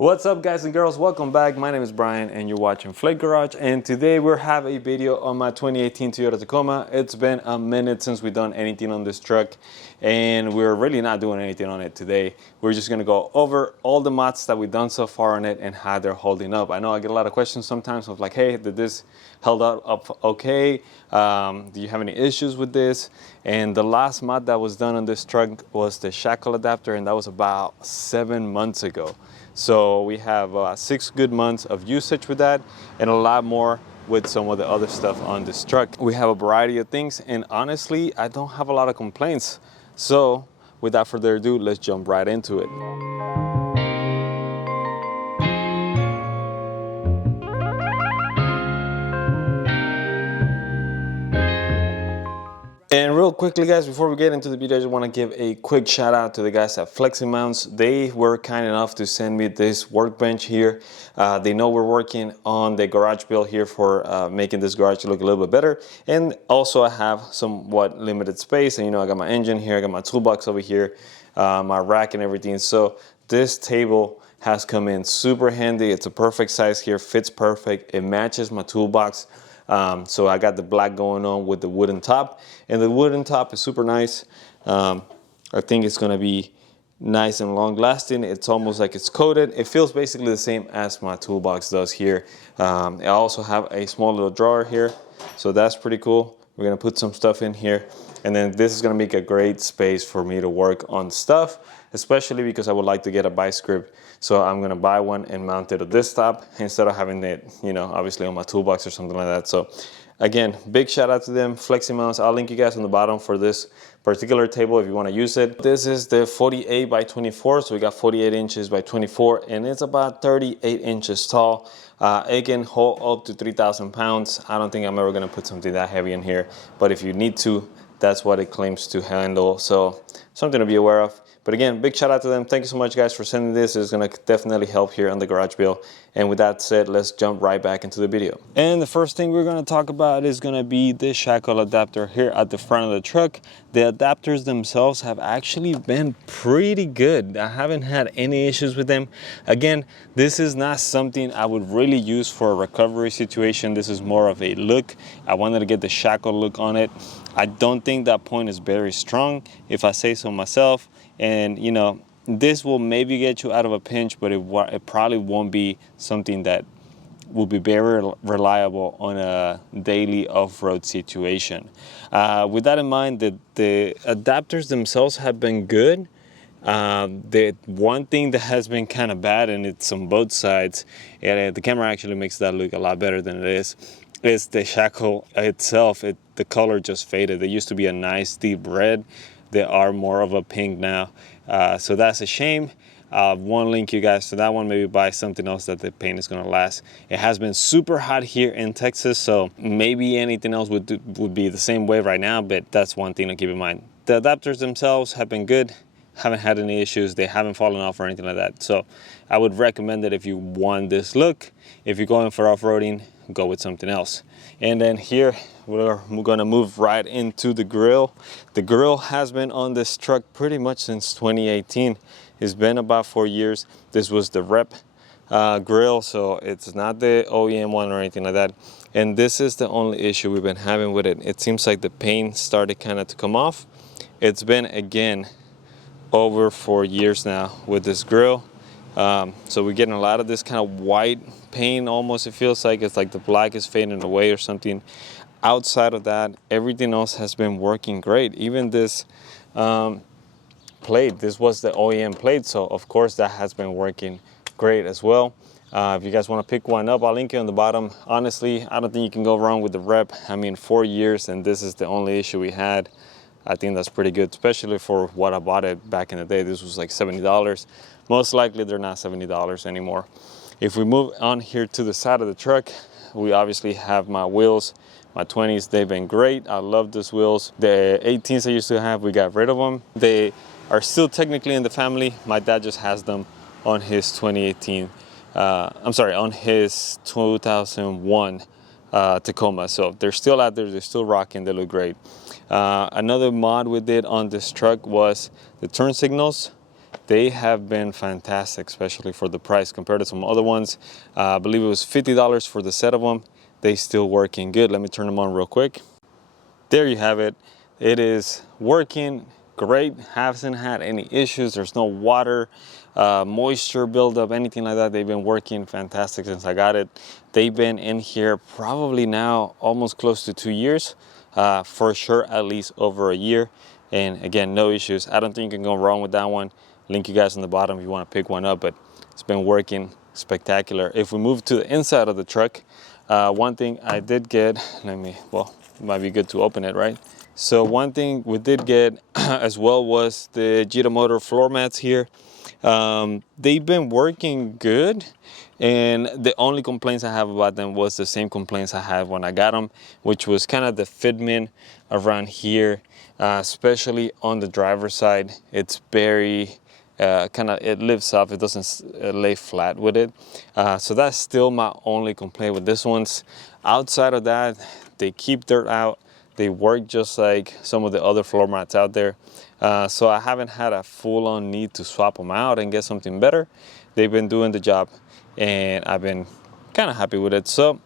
What's up, guys and girls? Welcome back. My name is Brian and you're watching Flake Garage, and today we'll have a video on my 2018 Toyota Tacoma. It's been a minute since we've done anything on this truck, and we're really not doing anything on it today. We're just gonna go over all the mods that we've done so far on it and how they're holding up. I know I get a lot of questions sometimes of like, hey, did this held up okay? Do you have any issues with this? And the last mod that was done on this truck was the shackle adapter, and that was about 7 months ago. So we have 6 good months of usage with that, and a lot more with some of the other stuff on this truck. We have a variety of things, and honestly, I don't have a lot of complaints. So without further ado, let's jump right into it. And real quickly, guys, before we get into the video, I just want to give a quick shout out to the guys at Flake Mounts. They were kind enough to send me this workbench here. They know we're working on the garage build here for making this garage look a little bit better. And also I have somewhat limited space, and you know, I got my engine here, I got my toolbox over here, my rack and everything. So this table has come in super handy. It's a perfect size here, fits perfect. It matches my toolbox. So I got the black going on with the wooden top, and the wooden top is super nice. I think it's gonna be nice and long lasting. It's almost like it's coated. It feels basically the same as my toolbox does here. I also have a small little drawer here, so that's pretty cool. We're gonna put some stuff in here, and then this is gonna make a great space for me to work on stuff, especially because I would like to get a vice grip. So I'm gonna buy one and mount it at this top instead of having it, you know, obviously on my toolbox or something like that. So again, big shout out to them, Flake Mounts. I'll link you guys on the bottom for this particular table if you wanna use it. This is the 48 by 24, so we got 48 inches by 24, and it's about 38 inches tall. It can hold up to 3,000 pounds. I don't think I'm ever gonna put something that heavy in here, but if you need to, that's what it claims to handle. So something to be aware of. But again, big shout out to them. Thank you so much, guys, for sending this. It's gonna definitely help here on the garage build. And with that said, let's jump right back into the video. And the first thing we're gonna talk about is gonna be this shackle adapter here at the front of the truck. The adapters themselves have actually been pretty good. I haven't had any issues with them. Again, this is not something I would really use for a recovery situation. This is more of a look. I wanted to get the shackle look on it. I don't think that point is very strong, if I say so myself. And you know, this will maybe get you out of a pinch, but it probably won't be something that will be very reliable on a daily off-road situation. With that in mind, the adapters themselves have been good. The one thing that has been kind of bad, and it's on both sides, and the camera actually makes that look a lot better than it is the shackle itself. The color just faded. They used to be a nice deep red. They are more of a pink now, so that's a shame. Won't link you guys to that one. Maybe buy something else that the paint is gonna last. It has been super hot here in Texas, so maybe anything else would be the same way right now, but that's one thing to keep in mind. The adapters themselves have been good. Haven't had any issues. They haven't fallen off or anything like that. So I would recommend that if you want this look, if you're going for off-roading, go with something else. And then here we're gonna move right into the grill. The grill has been on this truck pretty much since 2018. It's been about 4 years. This was the rep grill, so it's not the OEM one or anything like that. And this is the only issue we've been having with it. It seems like the paint started kind of to come off. It's been, again, over 4 years now with this grill. So we're getting a lot of this kind of white paint almost. It feels like it's like the black is fading away or something. Outside of that, everything else has been working great. Even this plate, this was the OEM plate, so of course that has been working great as well. If you guys want to pick one up, I'll link it on the bottom. Honestly, I don't think you can go wrong with the rep. I mean, 4 years, and this is the only issue we had. I think that's pretty good, especially for what I bought it back in the day. This was like $70. Most likely they're not $70 anymore. If we move on here to the side of the truck, we obviously have my wheels, my 20s. They've been great. I love these wheels. The 18s I used to have, we got rid of them. They are still technically in the family. My dad just has them on his 2018, on his 2001 Tacoma. So they're still out there, they're still rocking, they look great. Another mod we did on this truck was the turn signals. they have been fantastic, especially for the price compared to some other ones. I believe it was $50 for the set of them. They still working good. Let me turn them on real quick. There you have it. It is working great. Hasn't had any issues. There's no water, moisture buildup, anything like that. They've been working fantastic since I got it. They've been in here probably now almost close to 2 years. For sure, at least over a year. And again, no issues. I don't think you can go wrong with that one. Link you guys on the bottom if you want to pick one up, but it's been working spectacular. If we move to the inside of the truck, one thing I did get, well, it might be good to open it, right? So one thing we did get as well was the Gita Motor floor mats here. They've been working good, and the only complaints I have about them was the same complaints I had when I got them, which was kind of the fitment around here, especially on the driver's side. It's very it lifts up, it doesn't lay flat with it. So that's still my only complaint with this ones. Outside of that, they keep dirt out. They work just like some of the other floor mats out there. So I haven't had a full-on need to swap them out and get something better. They've been doing the job, and I've been kind of happy with it. So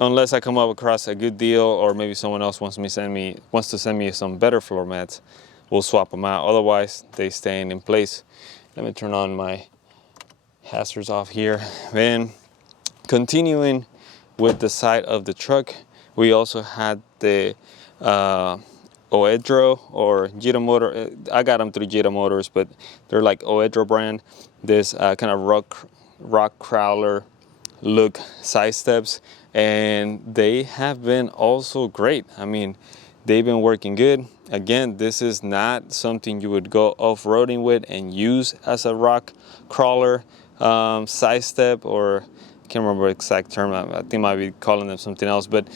unless I come up across a good deal, or maybe someone else wants to send me some better floor mats, we'll swap them out. Otherwise, they staying in place. Let me turn on my hazards off here. And continuing with the side of the truck, we also had the Oedro or Gita Motor. I got them through Gita Motors, but they're like Oedro brand. This kind of rock crawler look side steps, and they have been also great. I mean, they've been working good. Again, this is not something you would go off-roading with and use as a rock crawler side step, or I can't remember the exact term. I think I might be calling them something else, but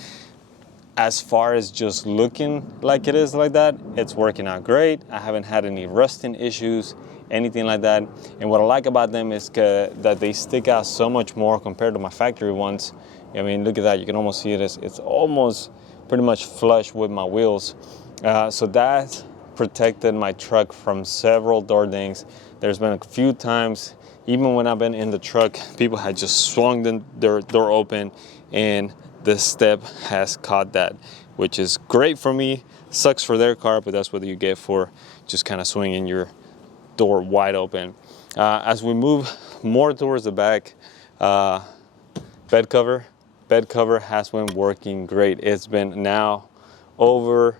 as far as just looking like it is like that, it's working out great. I haven't had any rusting issues, anything like that. And what I like about them is that they stick out so much more compared to my factory ones. I mean, look at that. You can almost see it. It's almost pretty much flush with my wheels. So that protected my truck from several door dings. There's been a few times, even when I've been in the truck, people had just swung their door open, and the step has caught that, which is great for me. Sucks for their car, but that's what you get for just kind of swinging your door wide open. As we move more towards the back, bed cover has been working great. It's been now over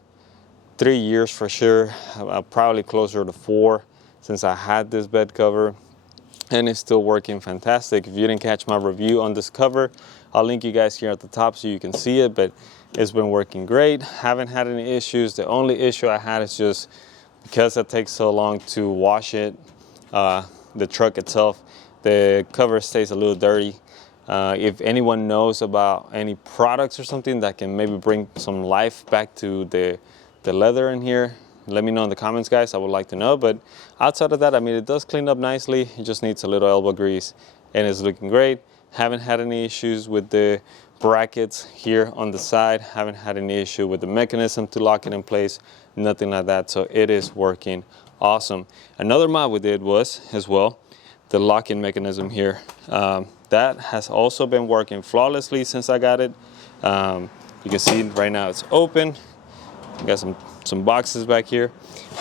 3 years for sure, probably closer to 4 since I had this bed cover, and it's still working fantastic. If you didn't catch my review on this cover, I'll link you guys here at the top so you can see it, but it's been working great. Haven't had any issues. The only issue I had is just because it takes so long to wash it, the truck itself, the cover stays a little dirty. If anyone knows about any products or something that can maybe bring some life back to the leather in here, let me know in the comments, guys. I would like to know. But outside of that, I mean, it does clean up nicely. It just needs a little elbow grease, and it's looking great. Haven't had any issues with the brackets here on the side. Haven't had any issue with the mechanism to lock it in place. Nothing like that. So it is working awesome. Another mod we did was, as well, the locking mechanism here. That has also been working flawlessly since I got it. You can see right now it's open. Got some boxes back here.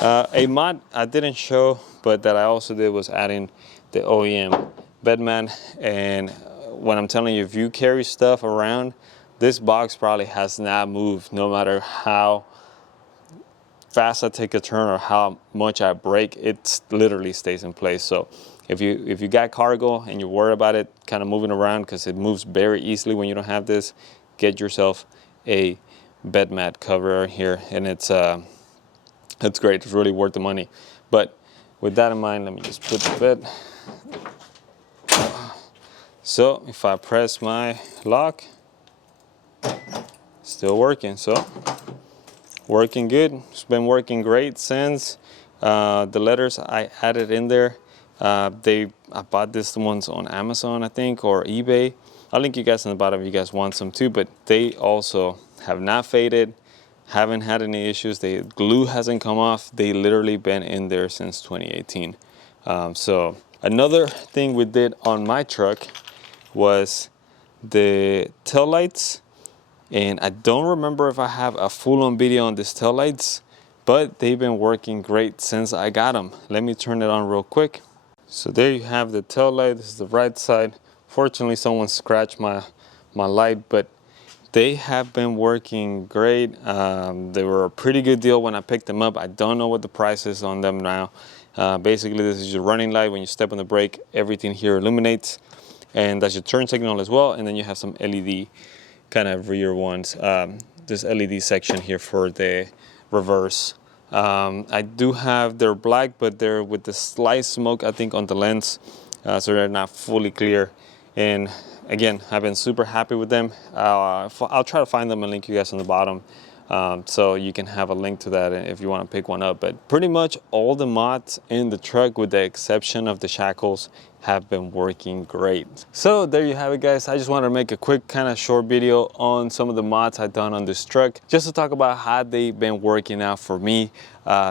A mod I didn't show, but that I also did, was adding the OEM bed mat. And when I'm telling you, if you carry stuff around, this box probably has not moved, no matter how fast I take a turn or how much I brake. It literally stays in place. So if you got cargo and you're worried about it kind of moving around, because it moves very easily when you don't have this, get yourself a bed mat cover here, and it's great. It's really worth the money. But with that in mind, let me just put the bed. So if I press my lock, still working. So working good. It's been working great since the letters I added in there. I bought these ones on Amazon, I think, or eBay. I'll link you guys in the bottom if you guys want some too, but they also have not faded, haven't had any issues. The glue hasn't come off. They literally been in there since 2018. So another thing we did on my truck was the taillights, and I don't remember if I have a full-on video on these taillights, but they've been working great since I got them. Let me turn it on real quick. So there you have the taillight. This is the right side. Fortunately, someone scratched my light, but they have been working great. They were a pretty good deal when I picked them up. I don't know what the price is on them now. Basically, this is your running light. When you step on the brake, everything here illuminates, and that's your turn signal as well. And then you have some LED kind of rear ones. This LED section here for the reverse. I do have, they're black, but they're with the slight smoke, I think, on the lens, so they're not fully clear. And again, I've been super happy with them. I'll try to find them and link you guys on the bottom, so you can have a link to that if you want to pick one up. But pretty much all the mods in the truck, with the exception of the Shackles, have been working great. So there you have it, guys. I just wanted to make a quick kind of short video on some of the mods I've done on this truck, just to talk about how they've been working out for me.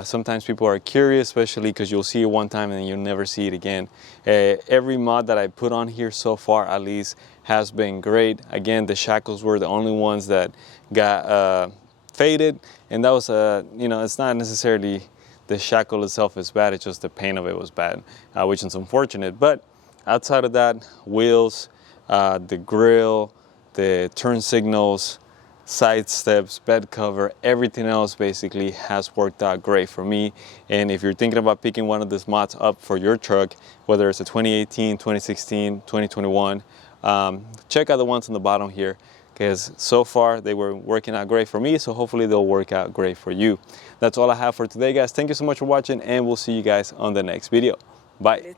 Sometimes people are curious, especially because you'll see it one time and then you'll never see it again. Every mod that I put on here so far, at least, has been great. Again, the Shackles were the only ones that got faded, and that was you know, it's not necessarily the shackle itself is bad, it's just the paint of it was bad, which is unfortunate. But outside of that, wheels, the grill, the turn signals, side steps, bed cover, everything else basically has worked out great for me. And if you're thinking about picking one of these mods up for your truck, whether it's a 2018, 2016, 2021, check out the ones on the bottom here, because so far they were working out great for me, so hopefully they'll work out great for you. That's all I have for today, guys. Thank you so much for watching, and we'll see you guys on the next video. Bye.